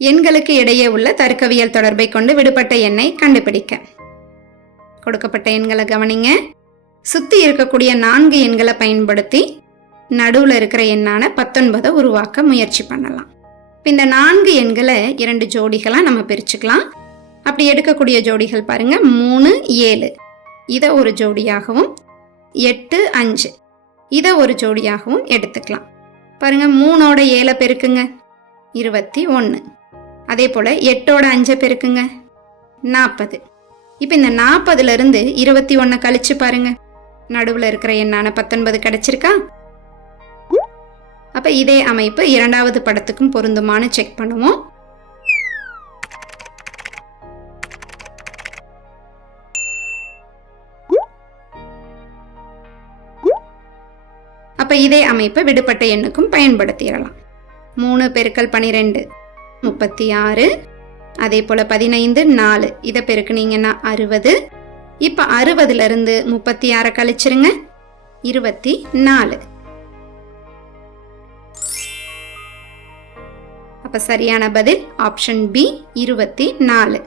எண்களுக்கு இடையே உள்ள தர்க்கவியல் தொடர்பை கொண்டு விடுபட்ட எண்ணை கண்டுபிடிக்க. கொடுக்கப்பட்ட எண்களை கவனிங்க. சுத்தி இருக்கக்கூடிய 4 எண்களை பயன்படுத்தி நடுவுல இருக்கிற எண்ணான 19 உருவாக்க முயற்சி பண்ணலாம். இந்த 4 எண்களை 2 ஜோடிகளா நம்ம பிரிச்சுக்கலாம். அப்படி எடுக்கக்கூடிய ஜோடிகள் பாருங்க, 3 7 இதை ஒரு ஜோடியாகவும் 8 5 இதை ஒரு ஜோடியாகவும் எடுத்துக்கலாம். பாருங்க, 3ஓட 7 பெருக்குங்க 21. அதே போல 8ஓட 5 பெருக்குங்க 40. இப்போ இந்த 40ல இருந்து 21 கழிச்சு பாருங்க, நடுவில் இருக்கிற எண்ணான 19 கிடைச்சிருக்கா? அப்ப இதே அமைப்பு இரண்டாவது படத்துக்கும் பொருந்துமானு செக் பண்ணுவோம். அப்ப இதே அமைப்பை விடுபட்ட எண்ணுக்கும் பயன்படுத்திடலாம். 3 பெருக்கல் 12 36. அதே போல 15 4 இதை பெருக்குனீங்கன்னா 60. இப்ப 60ல இருந்து 36 கழிச்சிருங்க 24. அப்ப சரியான பதில் ஆப்ஷன் பி 24.